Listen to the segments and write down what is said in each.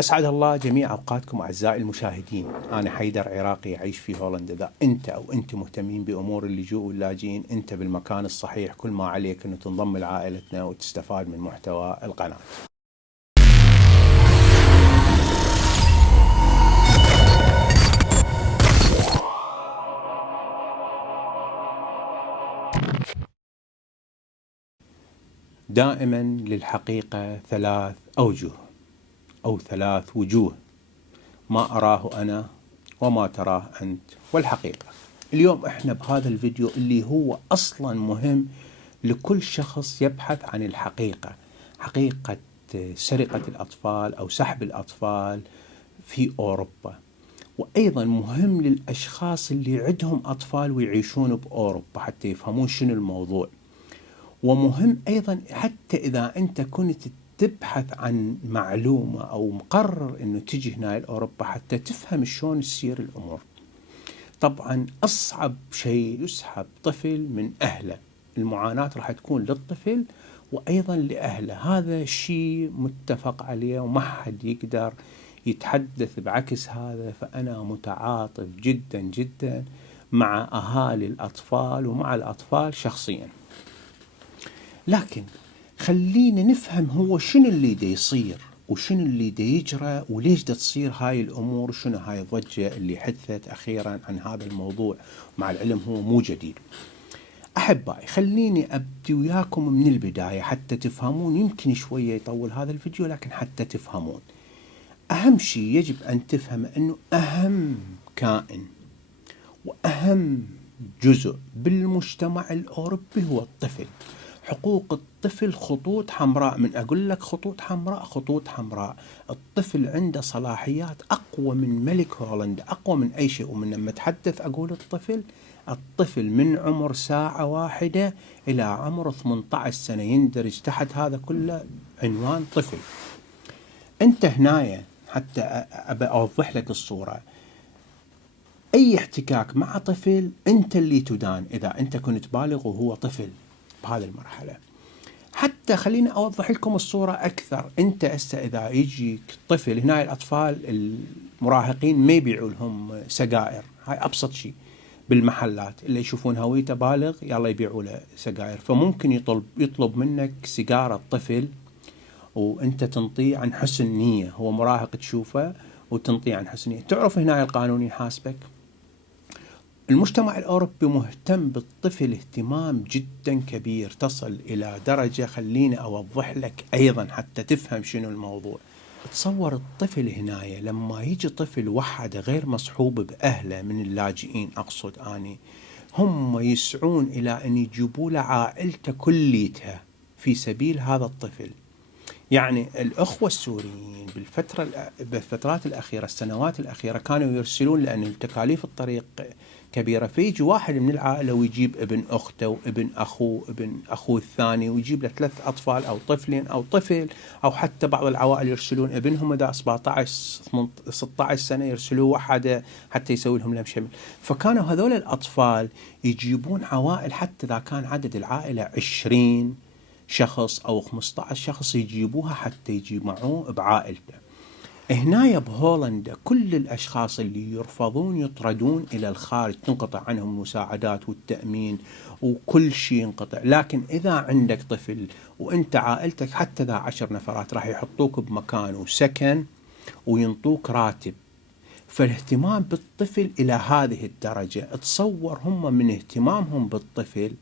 أسعد الله جميع أوقاتكم أعزائي المشاهدين. أنا حيدر عراقي أعيش في هولندا. إذا أنت أو أنت مهتمين بأمور اللجوء واللاجئين أنت بالمكان الصحيح. كل ما عليك أنه تنضم لعائلتنا وتستفاد من محتوى القناة. دائما للحقيقة ثلاث أوجه أو ثلاث وجوه، ما أراه أنا وما تراه أنت والحقيقة. اليوم إحنا بهذا الفيديو اللي هو أصلا مهم لكل شخص يبحث عن الحقيقة، حقيقة سرقة الأطفال أو سحب الأطفال في أوروبا، وأيضا مهم للأشخاص اللي عندهم أطفال ويعيشون بأوروبا حتى يفهمون شنو الموضوع. ومهم أيضا حتى إذا أنت كنت تبحث عن معلومة أو مقرر أنه تجي هنا لأوروبا حتى تفهم شلون تسير الأمور. طبعا أصعب شيء يسحب طفل من أهله، المعاناة راح تكون للطفل وأيضا لأهله، هذا الشيء متفق عليه وما حد يقدر يتحدث بعكس هذا. فأنا متعاطف جدا جدا مع أهالي الأطفال ومع الأطفال شخصيا، لكن خلينا نفهم هو شنو اللي دا يصير وشنو اللي دا يجرى وليش دا تصير هاي الأمور وشنو هاي الضجة اللي حدثت أخيرا عن هذا الموضوع. مع العلم هو مو جديد. أحبائي خليني أبدي وياكم من البداية حتى تفهمون، يمكن شوية يطول هذا الفيديو لكن حتى تفهمون. أهم شيء يجب أن تفهم أنه أهم كائن وأهم جزء بالمجتمع الأوروبي هو الطفل. حقوق الطفل خطوط حمراء، من أقول لك خطوط حمراء خطوط حمراء. الطفل عنده صلاحيات أقوى من ملك هولندا، أقوى من أي شيء. ومن لما أتحدث أقول الطفل من عمر ساعة واحدة إلى عمر 18 سنة يندرج تحت هذا كله عنوان طفل. أنت هنايا حتى أبى أوضح لك الصورة، أي احتكاك مع طفل أنت اللي تدان إذا أنت كنت بالغ وهو طفل بهذه المرحلة. حتى خليني أوضح لكم الصورة أكثر. أنت إذا يجيك طفل هنا، الأطفال المراهقين ما يبيعوا لهم سجائر، هاي أبسط شيء بالمحلات اللي يشوفون هويته بالغ يلا يبيعوا له سجائر. فممكن يطلب منك سيجارة طفل وأنت تنطيه عن حسن نية، هو مراهق تشوفه وتنطيه عن حسن نية. تعرف هنا القانون يحاسبك. المجتمع الأوروبي مهتم بالطفل اهتمام جدا كبير، تصل إلى درجة خليني أوضح لك أيضا حتى تفهم شنو الموضوع. تصور الطفل هنا لما يجي طفل وحده غير مصحوب بأهله من اللاجئين، أقصد أني هم يسعون إلى أن يجيبوا له عائلته كليتها في سبيل هذا الطفل. يعني الأخوة السوريين بالفترات الأخيرة، السنوات الأخيرة، كانوا يرسلون لأن التكاليف الطريق كبيرة، فيجي واحد من العائلة ويجيب ابن أخته وابن أخوه ابن أخوه الثاني ويجيب له 3 أطفال أو طفلين أو طفل، أو حتى بعض العوائل يرسلون ابنهم إذا 17 16 سنة يرسلوه وحده حتى يسوي لهم لم شمل. فكانوا هذول الأطفال يجيبون عوائل حتى إذا كان عدد العائلة 20 شخص أو 15 شخص يجيبوها حتى يجمعوه بعائلته. هنا بهولندا كل الأشخاص اللي يرفضون يطردون إلى الخارج، تنقطع عنهم المساعدات والتأمين وكل شيء ينقطع. لكن إذا عندك طفل وأنت عائلتك حتى ذا 10 نفرات راح يحطوك بمكان وسكن وينطوك راتب. فالاهتمام بالطفل إلى هذه الدرجة، تصور هم من اهتمامهم بالطفل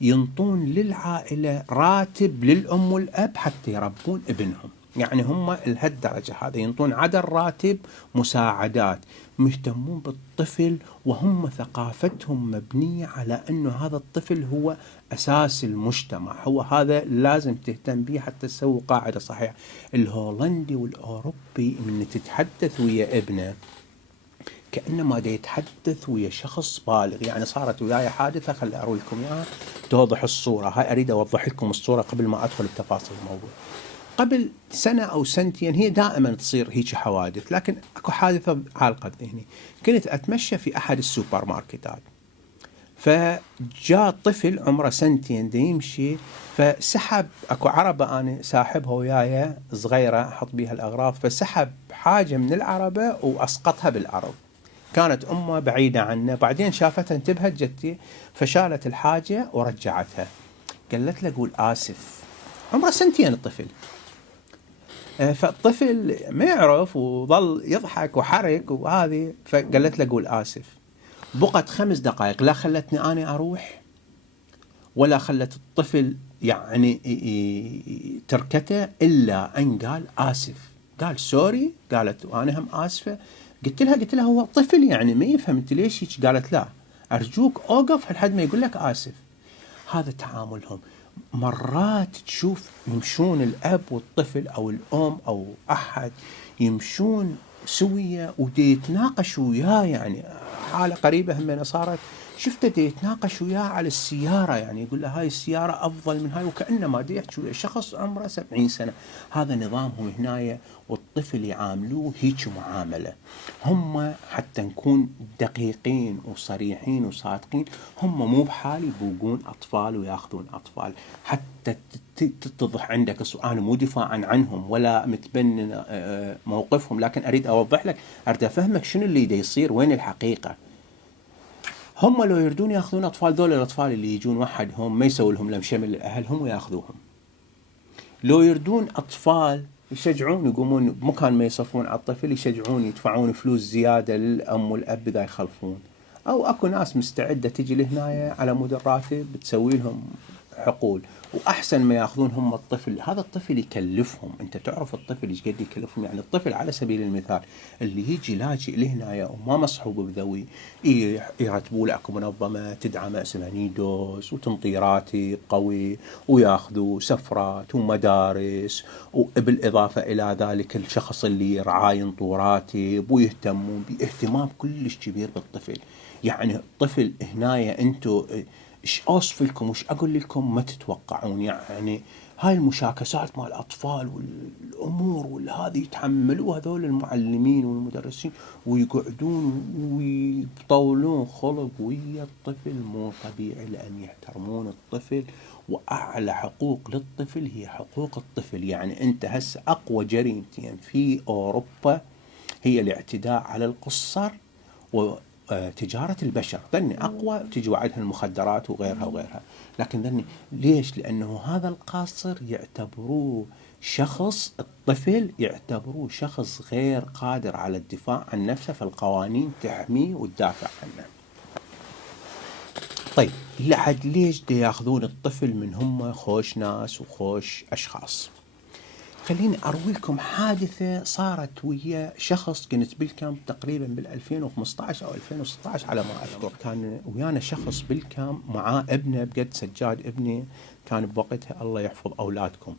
ينطون للعائلة راتب للأم والأب حتى يربون ابنهم. يعني هم لهالدرجة هذا ينطون عدد راتب مساعدات، مهتمون بالطفل، وهم ثقافتهم مبنية على أنه هذا الطفل هو أساس المجتمع، هو هذا لازم تهتم به حتى تسوي قاعدة صحيحة. الهولندي والأوروبي من تتحدث ويا ابنه كأنما دا يتحدث ويا شخص بالغ. يعني صارت وياي حادثة، خلي أروي لكم إياها توضح الصورة. هاي أريد أوضح لكم الصورة قبل ما أدخل بتفاصيل الموضوع. قبل سنة أو سنتين، هي دائما تصير هيك حوادث، لكن أكو حادثة عالقة بذهني. كنت أتمشى في أحد السوبر ماركتات، فجاء طفل عمره سنتين دا يمشي، فسحب اكو عربة انا ساحبها وياي صغيرة احط بيها الاغراض، فسحب حاجة من العربة واسقطها بالارض. كانت امه بعيدة عنه، بعدين شافتها انتبهت جتي فشالت الحاجة ورجعتها. قالت له قول اسف. عمره سنتين الطفل. فالطفل ما يعرف وظل يضحك وحرك وهذه، فقالت له قول اسف. بقت 5 دقائق لا خلتني أنا أروح ولا خلت الطفل يعني تركته، إلا أن قال آسف، قال سوري. قالت وأنا هم آسفة. قلت لها هو طفل يعني ما يفهم أنت ليش هيك. قالت لا أرجوك أوقف لحد ما يقول لك آسف. هذا تعاملهم. مرات تشوف يمشون الأب والطفل أو الأم أو أحد يمشون سوية ودي يتناقش وياه، يعني حالة قريبة همنا صارت، شفته دي يتناقش وياه على السيارة، يعني يقول له هاي السيارة أفضل من هاي، وكأنما دي يحكي ويا شخص عمره 70 سنة. هذا نظامهم هنايا، والطفل يعاملوه هيك معاملة. هم حتى نكون دقيقين وصريحين وصادقين، هم مو بحال يبوقون أطفال وياخذون أطفال. حتى تتضح عندك السؤال، مو دفاعا عنهم ولا متبنن موقفهم، لكن أريد أوضح لك، أريد أفهمك شنو اللي دا يصير، وين الحقيقة. هم لو يردون ياخذون أطفال، دول الأطفال اللي يجون وحدهم ما يسوي لهم لمشمل الأهل، هم ياخذوهم. لو يردون أطفال يشجعون، يقومون بمكان ما يصفون على الطفل يشجعون، يدفعون فلوس زيادة للأم والأب إذا يخلفون. أو أكو ناس مستعدة تجي لهنا على مود الراتب بتسوي لهم حقول، وأحسن ما ياخذون هم الطفل. هذا الطفل يكلفهم. أنت تعرف الطفل إيش قد يكلفهم؟ يعني الطفل على سبيل المثال اللي يجي لاجئ لهنا وما مصحوب بذوي، يرتبوا له أكو منظمة تدعمه اسمها نيدوس وتنطي راتب قوي، وياخذوا سفرات ومدارس، وبالإضافة إلى ذلك الشخص اللي يرعاه ينطوا راتب ويهتمون باهتمام كلش كبير بالطفل. يعني الطفل هنايا أنتو إيش أوصف لكم وإيش أقول لكم ما تتوقعون. يعني هاي المشاكسات مع الأطفال والأمور والهذه يتحملوها هذول المعلمين والمدرسين، ويقعدون ويطولون خلق ويا الطفل. مو طبيعي، لأن يحترمون الطفل، وأعلى حقوق للطفل هي حقوق الطفل. يعني أنت هسه أقوى جريمتين في أوروبا هي الاعتداء على القُصّر وتجارة البشر. ذني أقوى، تجي بعدها المخدرات وغيرها. لكن ذني ليش؟ لأنه هذا القاصر يعتبروه شخص، الطفل يعتبروه شخص غير قادر على الدفاع عن نفسه، فالقوانين تحميه وتدافع عنه. طيب لحد ليش دي ياخذون الطفل من هم خوش ناس وخوش أشخاص؟ خليني أروي لكم حادثة صارت ويا شخص كنت بالكامب تقريبا بال2015 أو 2016 على ما أذكر. كان ويانا شخص بالكامب معاه ابنه بقد سجاد، ابني كان بوقتها الله يحفظ أولادكم.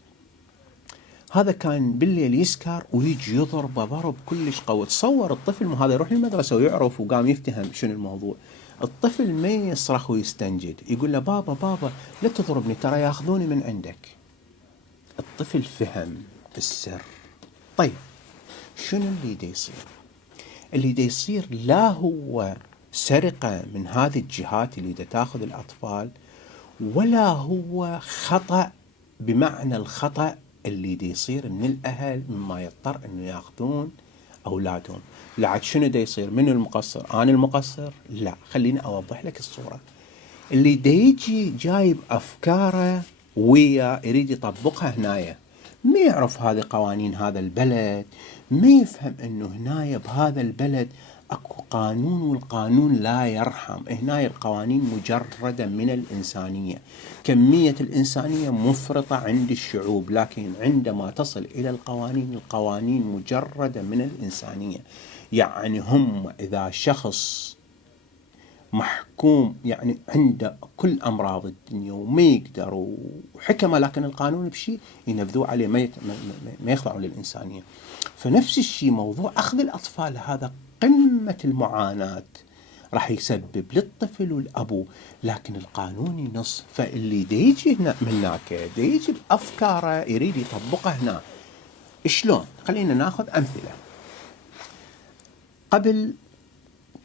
هذا كان بالليل يسكر ويجي يضرب ضرب كلش قوي. تصور الطفل هذا يروح للمدرسة ويعرف وقام يفتهم شنو الموضوع. الطفل ما يصرخ ويستنجد، يقول له بابا لا تضربني، ترى ياخذوني من عندك. الطفل فهم السر. طيب شنو اللي دا يصير؟ اللي دا يصير لا هو سرقة من هذه الجهات اللي دا تاخذ الأطفال، ولا هو خطأ بمعنى الخطأ اللي دا يصير من الأهل مما يضطر أنه ياخذون أولادهم. لعد شنو دا يصير؟ من المقصر؟ أنا المقصر؟ لا، خليني أوضح لك الصورة. اللي دا يجي جايب أفكاره ويا يريد يطبقها هنايا، ما يعرف هذه قوانين هذا البلد، ما يفهم انه هنايا بهذا البلد اكو قانون، والقانون لا يرحم. هنايا القوانين مجردة من الإنسانية. كمية الإنسانية مفرطة عند الشعوب، لكن عندما تصل إلى القوانين مجردة من الإنسانية. يعني هم إذا شخص محكوم يعني عنده كل أمراض الدنيا وما يقدر وحكمة، لكن القانون بشيء ينفذوه عليه، ما يخضعون للإنسانية. فنفس الشيء موضوع أخذ الأطفال، هذا قمة المعاناة، راح يسبب للطفل والأبو، لكن القانون ينص. فاللي دا يجي هنا من هناك دا يجي بأفكاره يريد يطبقها هنا. شلون؟ خلينا ناخذ أمثلة. قبل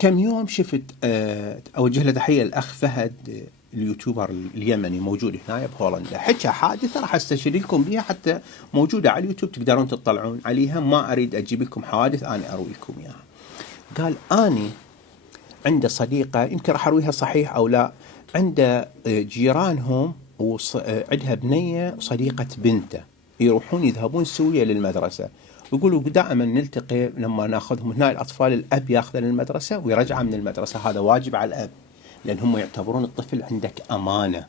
كم يوم شفت أوجه له تحية الأخ فهد اليوتيوبر اليمني موجود هنا بهولندا، حكى حادثة راح استشير لكم بها، حتى موجودة على اليوتيوب تقدرون تطلعون عليها، ما أريد أجيب لكم حوادث، أنا أروي لكم إياها. قال أني عنده صديقة، يمكن راح أرويها صحيح أو لا، عنده جيرانهم وعندها بنية صديقة بنته، يروحون يذهبون سوية للمدرسة، ويقولوا دائما نلتقي لما ناخذهم هنا الأطفال، الأب ياخذه للمدرسة ويرجعه من المدرسة، هذا واجب على الأب، لأن هم يعتبرون الطفل عندك أمانة.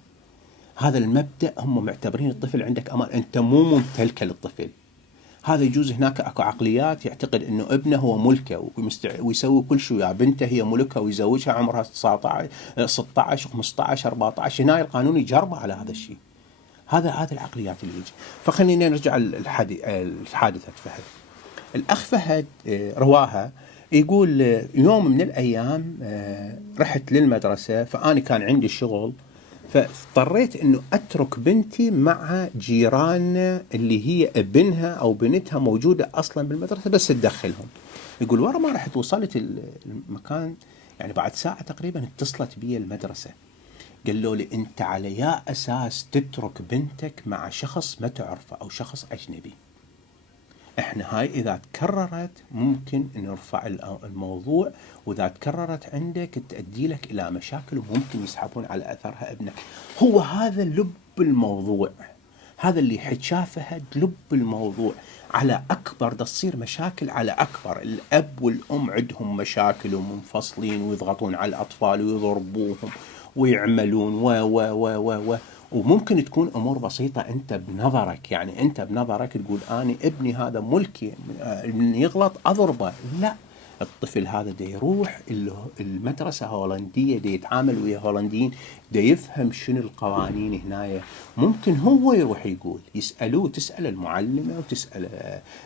هذا المبدأ، هم معتبرين الطفل عندك أمانة، أنت مو ممتلكه للطفل. هذا يجوز هناك اكو عقليات يعتقد انه ابنه هو ملكه ويسوي كل شيء، يا بنته هي ملكه ويزوجها عمرها 19 16 15 14. هنا القانون يجربه على هذا الشيء. هذا العقليات اللي يجي. فخلينا نرجع الحادثة فهد. الاخ فهد رواها، يقول يوم من الايام رحت للمدرسه، فانا كان عندي شغل، فاضطريت انه اترك بنتي مع جيراننا اللي هي ابنها او بنتها موجوده اصلا بالمدرسه بس تدخلهم. يقول ورا ما رحت وصلت المكان، يعني بعد ساعه تقريبا اتصلت بي المدرسه، قالوا لي انت على يا اساس تترك بنتك مع شخص ما تعرفه او شخص اجنبي؟ احنا هاي اذا تكررت ممكن نرفع الموضوع، واذا تكررت عندك تؤدي لك الى مشاكل وممكن يسحبون على اثرها ابنك. هو هذا لب الموضوع، هذا اللي حكاه فهد لب الموضوع. على اكبر تصير مشاكل على اكبر، الاب والام عندهم مشاكل ومنفصلين ويضغطون على الاطفال ويضربوهم ويعملون و و و و و وممكن تكون امور بسيطه انت بنظرك، يعني انت بنظرك تقول اني ابني هذا ملكي، من يغلط اضربه. لا، الطفل هذا دا يروح المدرسه هولنديه، دا يتعامل ويا هولنديين، دا يفهم شنو القوانين هنايا. ممكن هو يروح يقول، يسالوه، تسال المعلمه وتسال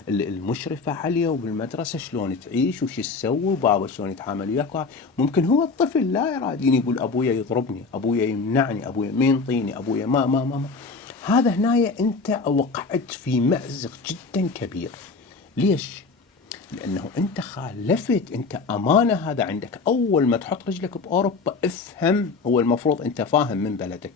المشرفه عليه وبالمدرسه شلون تعيش وش تسوي، بابا شلون يتعامل وياك. ممكن هو الطفل لا ارادين يقول ابويا يضربني، ابويا يمنعني، ابويا ما ينطيني، ابويا ما. هذا هنايا انت وقعت في مأزق جدا كبير. ليش؟ لأنه أنت خالفت، أنت أمانة هذا عندك. أول ما تحط رجلك بأوروبا افهم، هو المفروض أنت فاهم من بلدك،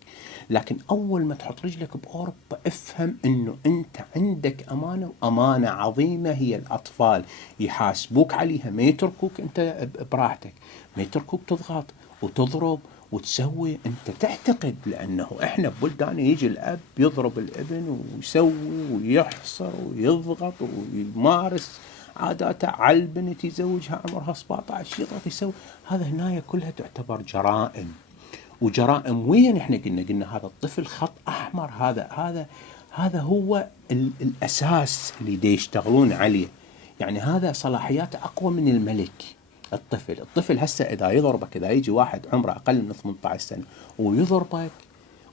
لكن أول ما تحط رجلك بأوروبا افهم أنه أنت عندك أمانة، وأمانة عظيمة هي الأطفال، يحاسبوك عليها، ما يتركوك أنت براحتك، ما يتركوك تضغط وتضرب وتسوي. أنت تعتقد، لأنه إحنا ببلدان يجي الأب يضرب الابن ويسوي ويحصر ويضغط ويمارس عاداته على البنت، يزوجها عمرها 17 يضغط يسوي. هذا هنايا كلها تعتبر جرائم، وجرائم وين احنا قلنا هذا الطفل خط احمر. هذا هو الاساس اللي دي يشتغلون عليه، يعني هذا صلاحياته اقوى من الملك. الطفل هسه اذا يضربك، اذا يجي واحد عمره اقل من 18 سنه ويضربك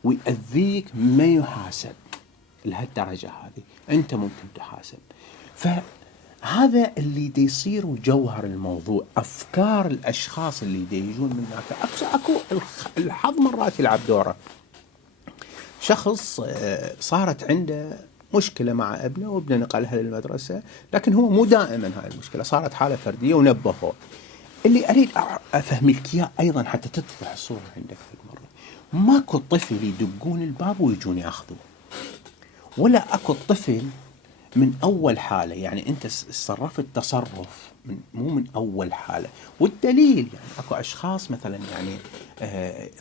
ويأذيك، ما يحاسب لهالدرجه هذه، انت ممكن تحاسب. هذا اللي دي يصير وجوهر الموضوع، أفكار الأشخاص اللي دي يجون من هناك. أكو الحظ مرات يلعب دوره. شخص صارت عنده مشكلة مع ابنه، وابنه نقلها للمدرسة، لكن هو مو دائما هاي المشكلة، صارت حالة فردية ونبهوه. اللي أريد أفهم لك إياه أيضا حتى تتضح الصورة عندك في المرة، ماكو طفل يدقون الباب ويجون ياخذوه، ولا أكو طفل من أول حالة، يعني أنت صرفت تصرف مو من أول حالة. والدليل يعني أكو أشخاص مثلا يعني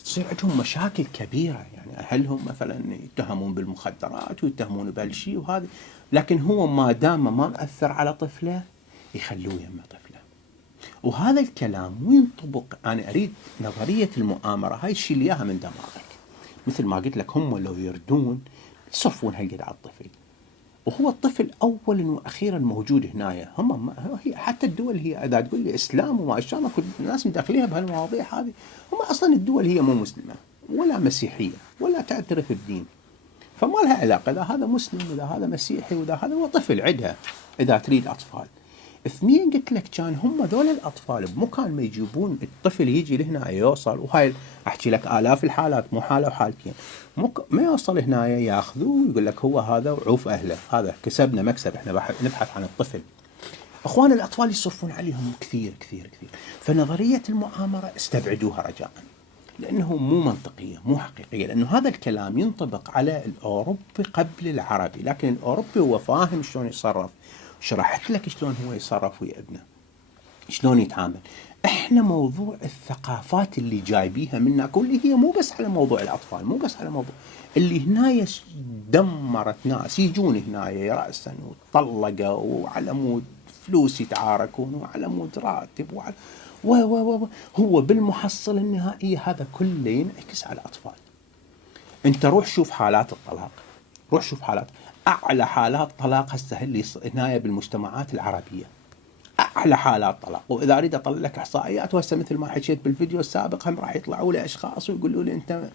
تصير عندهم مشاكل كبيرة، يعني أهلهم مثلا يتهمون بالمخدرات ويتهمون بهالشيء وهذا، لكن هو ما دام ما أثر على طفله يخلوه يم طفله. وهذا الكلام وينطبق، أنا أريد نظرية المؤامرة، هاي الشيء اللي إياها من دماغك. مثل ما قلت لك، هم لو يردون يصرفون هالقد على الطفل، وهو الطفل أولا وأخيرا موجود هنايا. هي حتى الدول، هي إذا تقول لي إسلام وما إسلام، كل الناس مداخليها بهالمواضيع هذه. هم أصلا الدول هي مو مسلمة ولا مسيحية ولا تعترف الدين، فما لها علاقة إذا هذا مسلم وإذا هذا مسيحي وإذا هذا هو طفل عندها إذا تريد أطفال. اثنين، قلت لك كان هم ذول الأطفال بمكان ما يجيبون الطفل يجي لهنا يوصل، وهاي أحكي لك آلاف الحالات، مو حالة وحالتين، ما يوصل هنا ياخذوه ويقول لك هو هذا وعوف أهله، هذا كسبنا مكسب، احنا نبحث عن الطفل. أخوان الأطفال يصرفون عليهم كثير كثير كثير. فنظرية المؤامرة استبعدوها رجاء، لأنه مو منطقية مو حقيقية، لأنه هذا الكلام ينطبق على الأوروبي قبل العربي، لكن الأوروبي هو فاهم شلون يتصرف. شرحت لك شلون هو يتصرف ويا ابنه، شلون يتعامل. احنا موضوع الثقافات اللي جايبيها منك، واللي هي مو بس على موضوع الأطفال، مو بس على موضوع اللي هنا دمرت ناس يجون هنا رأسا وطلقوا وعلى مود فلوس يتعاركون وعلى مود راتب هو بالمحصلة النهائية هذا كله ينعكس على الأطفال. انت روح شوف حالات الطلاق، روح شوف حالات أعلى حالات طلاق هسه اللي هنا بالمجتمعات العربية، أعلى حالات طلاق. وإذا أريد أطلع لك إحصائيات، وهسه مثل ما حكيت بالفيديو السابق هم راح يطلعوا لي أشخاص ويقولوا لي أنت،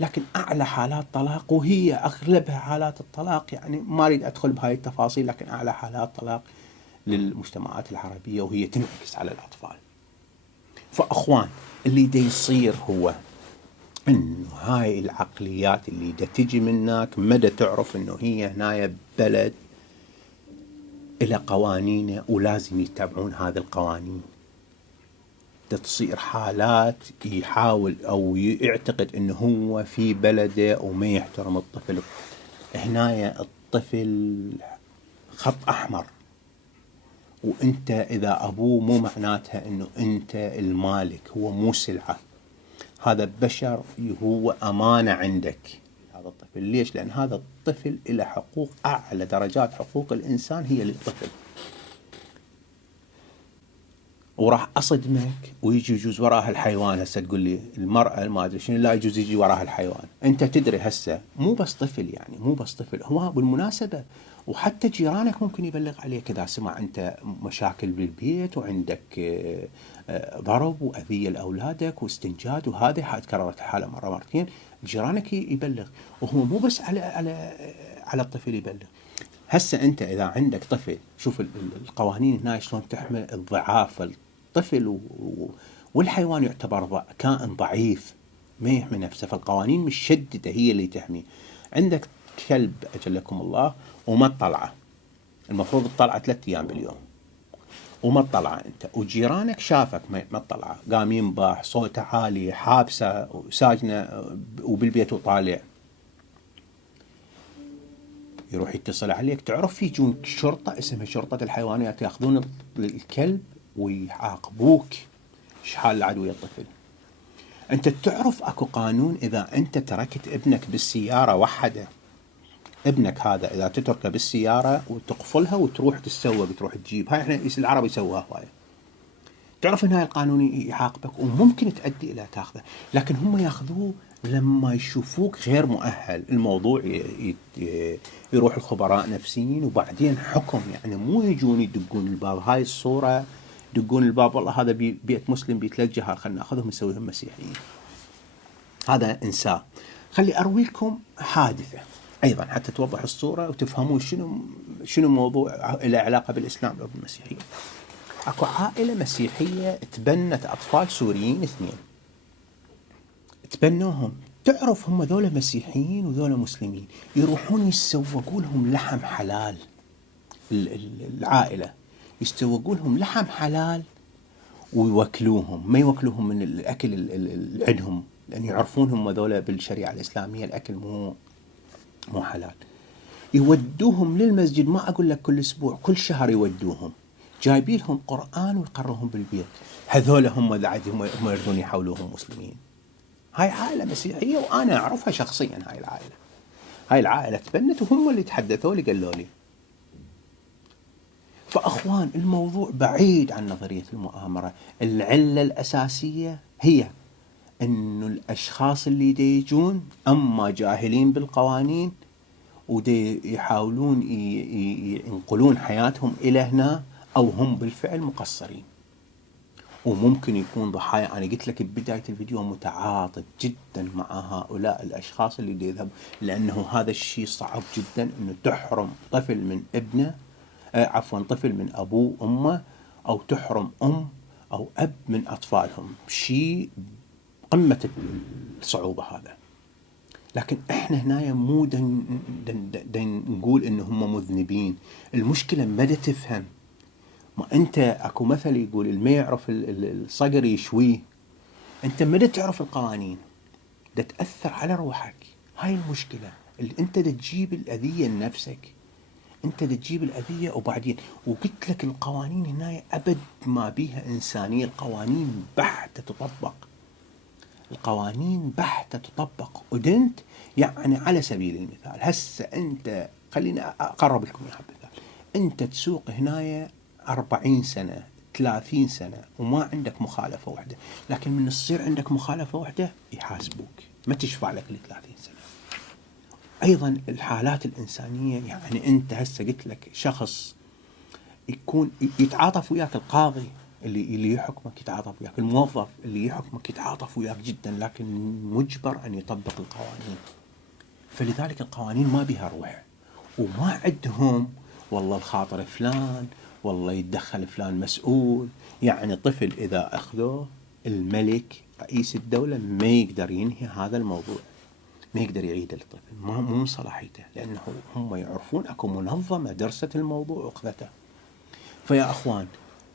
لكن أعلى حالات طلاق، وهي أغلبها حالات الطلاق يعني ما أريد أدخل بهاي التفاصيل، لكن أعلى حالات طلاق للمجتمعات العربية، وهي تنعكس على الأطفال. فأخوان اللي دا يصير هو إنه هاي العقليات اللي دا تجي منك مدى تعرف إنه هي هنايا بلد إلى قوانينه ولازم يتبعون هذه القوانين. تصير حالات يحاول أو يعتقد إنه هو في بلده وما يحترم الطفل. هنايا الطفل خط أحمر، وأنت إذا أبوه مو معناتها إنه أنت المالك، هو مو سلعة، هذا بشر، هو أمانة عندك هذا الطفل. ليش؟ لأن هذا الطفل له حقوق، أعلى درجات حقوق الإنسان هي للطفل. وراح أصدمك ويجي يجوز وراها الحيوان. هسه تقول لي المرأة ما أدري شنو، لا يجوز يجي وراها الحيوان. أنت تدري هسه مو بس طفل، يعني مو بس طفل، هو بالمناسبة وحتى جيرانك ممكن يبلغ عليك إذا سمع أنت مشاكل بالبيت وعندك ضرب وأذية لأولادك واستنجاد، وهذه تكررت الحالة مرة مرتين، جيرانك يبلغ. وهو مو بس على الطفل يبلغ. هسه أنت إذا عندك طفل، شوف القوانين هنا شلون تحمي الضعاف. الطفل والحيوان يعتبر كائن ضعيف ما يحمي نفسه، فالقوانين مشددة هي اللي تحميه. عندك كلب أجلكم الله وما تطلعه، المفروض تطلعه 3 أيام باليوم، وما تطلعه أنت، وجيرانك شافك ما تطلعه، قام ينبح صوته عالي، حابسة وساجنة وبالبيت وطالع، يروح يتصل عليك. تعرف يجون شرطة اسمها شرطة الحيوانات، ياخذون الكلب ويعاقبوك شحال العدو يا الطفل. انت تعرف اكو قانون اذا انت تركت ابنك بالسيارة وحده، ابنك هذا اذا تتركه بالسيارة وتقفلها وتروح تتسوق تروح تجيب، هاي احنا العرب يسووها هواية، تعرف ان هاي القانون يعاقبك وممكن تؤدي الى تاخذه. لكن هم ياخذوه لما يشوفوك غير مؤهل. الموضوع يروح الخبراء نفسيين وبعدين حكم، يعني مو يجون يدقون الباب. هاي الصورة يدقون الباب، والله هذا بيت مسلم بيت للجهال، خلنا ناخذهم نسويهم مسيحيين. هذا انساه. خلي اروي لكم حادثة ايضا حتى توضح الصورة وتفهمون شنو موضوع له علاقة بالاسلام او بالمسيحية. اكو عائلة مسيحية تبنت اطفال سوريين 2، تبنوهم. تعرف هم ذولا مسيحيين وذولا مسلمين، يروحون يسوقوا لهم لحم حلال. العائلة يسوقوا لهم لحم حلال ويوكلوهم، ما يوكلوهم من الأكل اللي عندهم، لأن يعرفون هم ذولا بالشريعة الإسلامية الأكل مو حلال. يودوهم للمسجد، ما أقول لك كل أسبوع، كل شهر يودوهم، جايبين لهم قرآن ويقرهم بالبيت. هذول هم هم يريدون يحولوهم مسلمين. هاي عائلة مسيحية وأنا أعرفها شخصيا. هاي العائلة تبنت وهم اللي تحدثوا لي قالوا لي. فأخوان الموضوع بعيد عن نظرية المؤامرة. العلة الأساسية هي أنه الأشخاص اللي دي يجون أما جاهلين بالقوانين ودي يحاولون ينقلون حياتهم إلى هنا، أو هم بالفعل مقصرين وممكن يكون ضحايا. أنا قلت لك ببداية الفيديو متعاطف جدا مع هؤلاء الأشخاص اللي يذهبوا، لأنه هذا الشيء صعب جدا أنه تحرم طفل من ابنه، طفل من أبوه وأمه، أو تحرم أم أو أب من أطفالهم. شيء قمة الصعوبة هذا. لكن احنا هنا مو نقول إن هم مذنبين. المشكلة مدى تفهم ما أنت أكو مثل يقول اللي ما يعرف الصقر يشويه. أنت ما تعرف القوانين ده تأثر على روحك. هاي المشكلة اللي أنت دا تجيب الأذية لنفسك، أنت دا تجيب الأذية. وبعدين وقلت لك القوانين هنا أبد ما بيها إنسانية، القوانين بحتة تطبق، القوانين بحتة تطبق. ودنت يعني على سبيل المثال هسه أنت خلينا أقرب لكم يا حبيبي، أنت تسوق هنايا 40 سنة 30 سنة وما عندك مخالفة واحدة، لكن من تصير عندك مخالفة واحدة يحاسبوك ما تشفع لك ل 30 سنة. أيضا الحالات الإنسانية، يعني أنت هسه قلت لك شخص يكون يتعاطف وياك، القاضي اللي يحكمك يتعاطف وياك، الموظف اللي يحكمك يتعاطف وياك جدا، لكن مجبر أن يطبق القوانين. فلذلك القوانين ما بها روح، وما عندهم والله الخاطر فلان، والله يتدخل فلان مسؤول. يعني طفل إذا أخذوه الملك رئيس الدولة ما يقدر ينهي هذا الموضوع، ما يقدر يعيد للطفل، مو من صلاحيته، لأنه هم يعرفون أكو منظمة درست الموضوع وأخذته. فيا أخوان،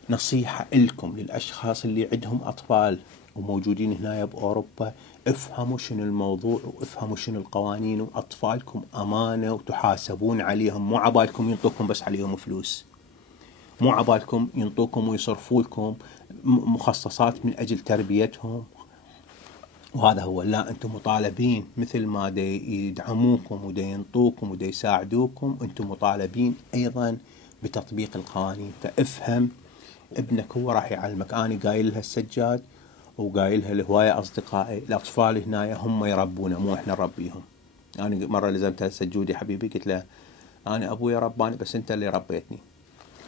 نصيحة لكم للأشخاص اللي عندهم أطفال وموجودين هنا بأوروبا، افهموا شنو الموضوع وافهموا شنو القوانين، وأطفالكم أمانة وتحاسبون عليهم. مو عبالكم ينطوكم بس عليهم فلوس، مو عبالكم ينطوكم ويصرفوا لكم مخصصات من أجل تربيتهم، وهذا هو. لا، أنتم مطالبين مثل ما دي يدعموكم ودي ينطوكم ودي يساعدوكم، أنتم مطالبين أيضا بتطبيق القوانين. فافهم ابنك هو راح يعلمك. أنا قايل لها السجاد وقايلها لهواية أصدقائي، الأطفال هنا هم يربونا مو إحنا نربيهم. أنا مرة لزمتها السجودي حبيبي قلت له أنا أبوي رباني بس أنت اللي ربيتني.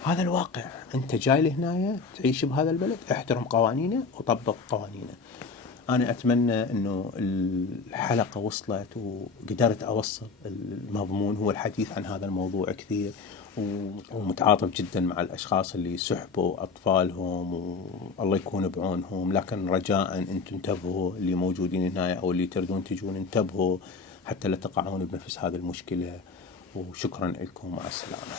هذا الواقع، أنت جاي لهنا تعيش بهذا البلد، احترم قوانينه وطبق قوانينه. أنا أتمنى أنه الحلقة وصلت وقدرت أوصل المضمون. هو الحديث عن هذا الموضوع كثير، ومتعاطف جدا مع الأشخاص اللي سحبوا أطفالهم، والله يكون بعونهم. لكن رجاء أنتم انتبهوا، اللي موجودين هنا أو اللي تردون تجون انتبهوا حتى لا تقعون بنفس هذه المشكلة. وشكرا لكم، مع السلامة.